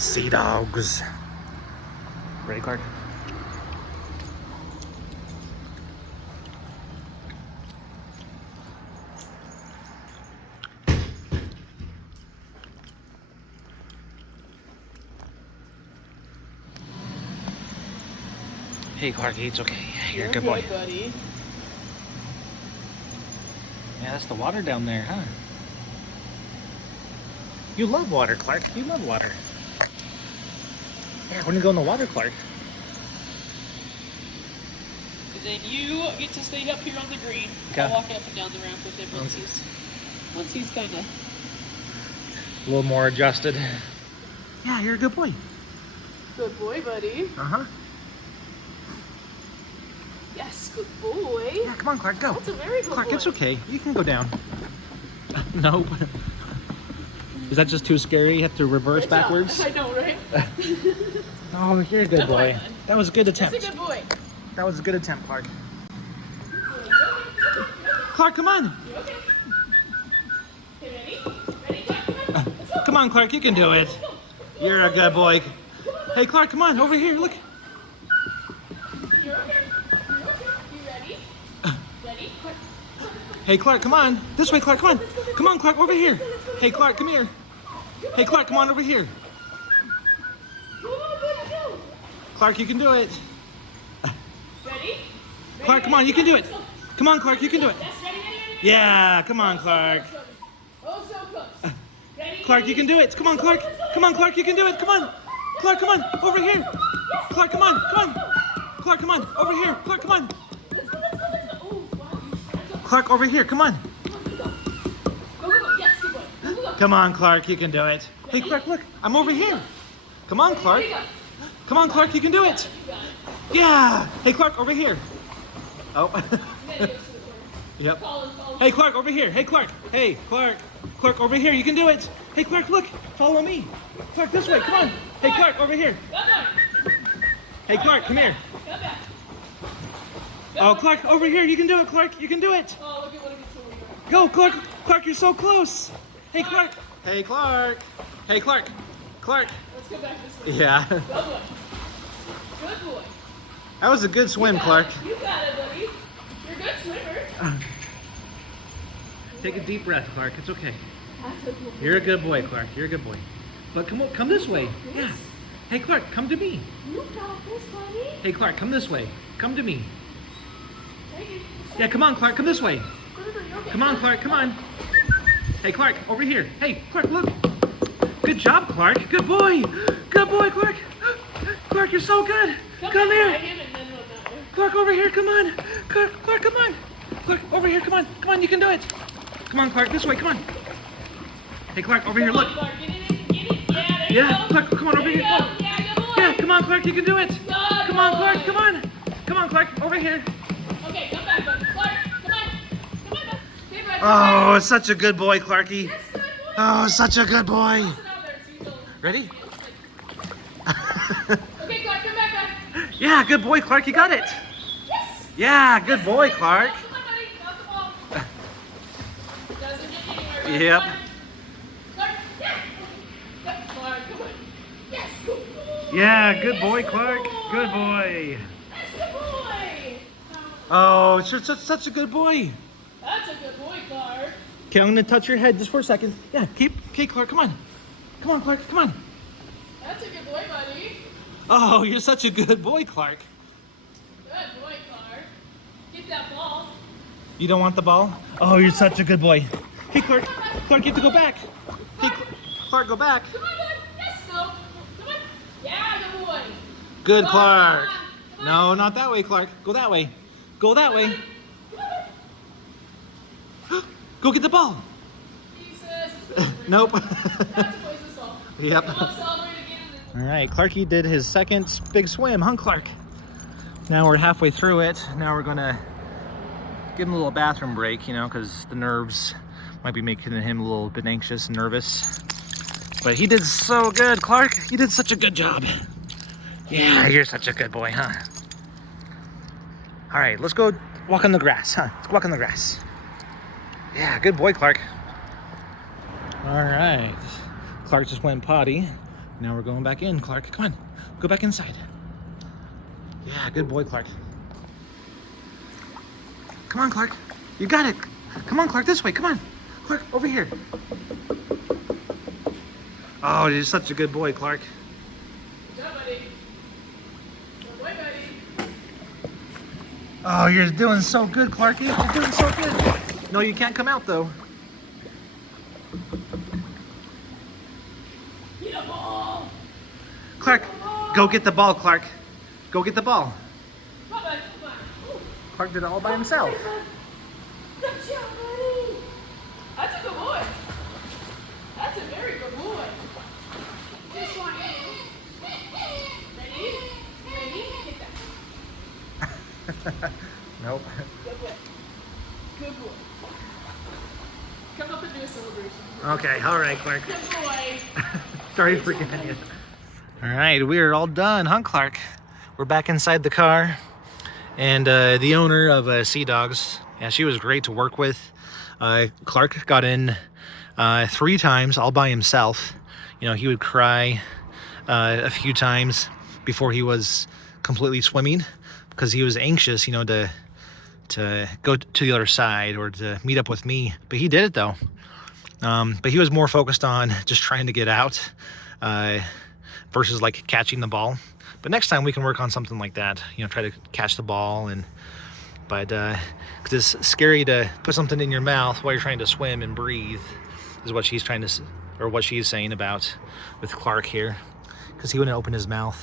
Sea Dogz. Ready, Clark? Hey, Clarky, it's okay. You're a good boy. Buddy. Yeah, that's the water down there, huh? You love water, Clark. You love water. Yeah, we're gonna go in the water, Clark. And then you get to stay up here on the green. Okay. I'll walk up and down the ramp with him once he's kind of A little more adjusted. Yeah, you're a good boy. good boy, buddy. Uh-huh. Yes, good boy. Yeah, come on, Clark, go. That's a very good Clark, boy. it's okay. You can go down. Nope. Is that just too scary? You have to reverse Good job. backwards? I know, right? Oh, you're a good boy. bud. That was a good attempt. That's a good boy. That was a good attempt, Clark. Clark, come on. You okay? Okay, ready? Come on. Let's go. Come on, Clark, you can do it. You're a good boy. Hey, Clark, come on, over here, look. You're okay. You ready? Ready? Hey, Clark, come on. This way, Clark, come on. Come on, Clark, over here. Hey, Clark, come here. Hey, Clark, come on over here. Go. Clark, you can do it. Ready? Clark, come on, you can do it. Come on, Clark, you can do it. Yes, ready. Yeah, come on, Clark. Oh, so close. Ready? Clark, you can do it. Come on, Clark. Come on, Clark, you can do it. Come on. Clark, come on, over here. Clark, come on, come on. Clark, come on, over here. Clark, come on. Let's go. Oh, wow. Clark, over here, come on. Go. Yes, good boy. Go. Come on, Clark, you can do it. Hey, Clark, look, I'm over here. Come on, Clark. Come on, Clark, you can do it. You got it. Yeah. Hey, Clark, over here. Oh. You gotta go to the corner. Yep. Call him. Hey, Clark, over here. Hey, Clark. Hey, Clark. Clark, over here. You can do it. Hey, Clark, look. Follow me. Clark, this way. Come on. Hey, Clark, over here. Go back. Hey, Clark, come here. Go back. Oh, Clark, over here. You can do it, Clark. You can do it. Oh, look at what it gets over here. Go, Clark. Clark, you're so close. Hey, Clark. Hey, Clark. Hey, Clark. Clark. Let's go back this way. Yeah. Good boy. Good boy. That was a good swim, Clark. You got it, buddy. You're a good swimmer. Take a deep breath, Clark. It's okay. That's a good boy. You're a good boy, Clark. You're a good boy. But come this way. Yeah. Hey, Clark, come to me. You got this, buddy. Hey, Clark, come this way. Come to me. Take it. Yeah, come on, Clark. Come this way. You're okay. Come on, Clark. Come on. Hey, Clark, over here. Hey, Clark, look. Good job, Clark. Good boy. Good boy, Clark. Clark, you're so good. Come by here. him and then run that way. Clark, over here. Come on. Clark, come on. Clark, over here. Come on. Come on, you can do it. Come on, Clark, this way. Come on. Hey, Clark, over here. Come Look. on, Clark. Get it. Yeah, there you Yeah, go. Clark, come on over There here. you Come go. on. Yeah, good boy. Yeah, come on, Clark, you can do it. Good Come on, Clark, boy. come on. Come on, Clark, over here. Okay, come back, bud. Clark, come on. Come on, bud. Hey, bud. Oh, such a good boy, Clarky. Yes, good boy. Oh, such a good boy. Toss it out there so you don't- Ready? Okay, Clark, come back, bud. Yeah, good boy, Clark, you got it. Yes. Yeah, good boy, Clark. Come on, buddy. Out the ball. Doesn't get anywhere. Right? Yep. Clark. Clark, yeah. Yep, Clark, come on. Yes, good boy. Yeah, good boy, Clark. Good boy. That's the boy. Oh, it's just such a good boy. That's a good boy, Clark. Okay, I'm gonna touch your head just for a second. Yeah, okay, Clark, come on. Come on, Clark, come on. That's a good boy, buddy. Oh, you're such a good boy, Clark. Good boy, Clark. Get that ball. You don't want the ball? Oh, you're such a good boy. Hey, Clark, Clark, you have to go back. Hey, Clark, go back. Come on, bud. Yes, go. Come on. Yeah, good boy. Good, Come Clark. on. Come on. No, not that way, Clark. Go that way. Go that way. Go get the ball. Jesus. Nope. That's a poisonous ball. Yep. Come on, celebrate again. All right, Clarky did his second big swim, huh, Clark? Now we're halfway through it. Now we're gonna give him a little bathroom break, you know, because the nerves might be making him a little bit anxious and nervous. But he did so good, Clark. You did such a good job. Yeah, you're such a good boy, huh? All right, let's go walk on the grass, huh? Let's walk on the grass. Yeah, good boy, Clark. All right. Clark just went potty. Now we're going back in, Clark. Come on, go back inside. Yeah, good boy, Clark. Come on, Clark. You got it. Come on, Clark, this way. Come on. Clark, over here. Oh, you're such a good boy, Clark. Good job, buddy. Good boy, buddy. Oh, you're doing so good, Clarky. You're doing so good. No, you can't come out, though. Get a ball. Clark, go get the ball, Clark. Go get the ball. Come on, come on. Ooh. Clark did it all by himself. Good job, buddy. That's a good boy. That's a very good boy. This one. Ready? Ready? Get that. Nope. Good boy. Good boy. Come up and do a celebration. Okay, all right, Clark. Good boy. Sorry for getting you. All right, we are all done, huh, Clark? We're back inside the car. And the owner of Sea Dogz, yeah, she was great to work with. Clark got in 3 times all by himself. You know, he would cry a few times before he was completely swimming because he was anxious, you know, to go to the other side or to meet up with me. But he did it though. But he was more focused on just trying to get out versus like catching the ball. But next time we can work on something like that, you know, try to catch the ball. But because it's scary to put something in your mouth while you're trying to swim and breathe, is what she's trying to, or what she's saying about with Clark here, because he wouldn't open his mouth,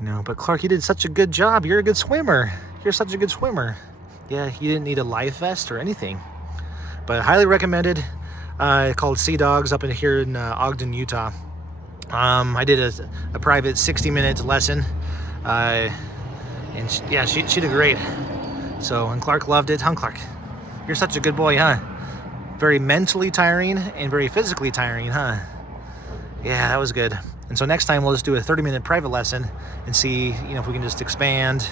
you know. But Clark, you did such a good job. You're a good swimmer. You're such a good swimmer. Yeah, you didn't need a life vest or anything. But highly recommended. Called Sea Dogz up in here in Ogden, Utah. I did a private 60-minute lesson, and she did great. So, and Clark loved it, huh, Clark? You're such a good boy, huh? Very mentally tiring and very physically tiring, huh? Yeah, that was good. And so next time we'll just do a 30-minute private lesson and see, you know, if we can just expand.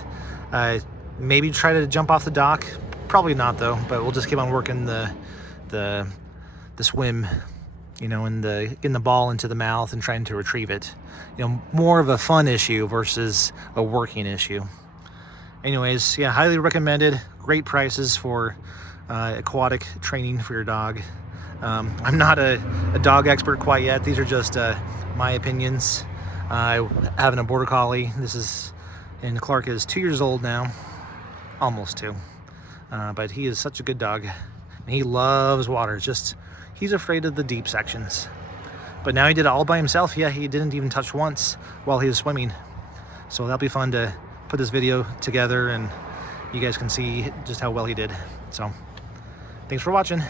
Maybe try to jump off the dock. Probably not though, but we'll just keep on working the swim, you know, and getting the ball into the mouth and trying to retrieve it. You know, more of a fun issue versus a working issue. Anyways, yeah, highly recommended. Great prices for aquatic training for your dog. I'm not a dog expert quite yet. These are just my opinions. Having a Border Collie. And Clark is 2 years old now, almost 2. But he is such a good dog. He loves water. He's afraid of the deep sections. But now he did it all by himself. Yeah, he didn't even touch once while he was swimming. So that'll be fun to put this video together and you guys can see just how well he did. So thanks for watching.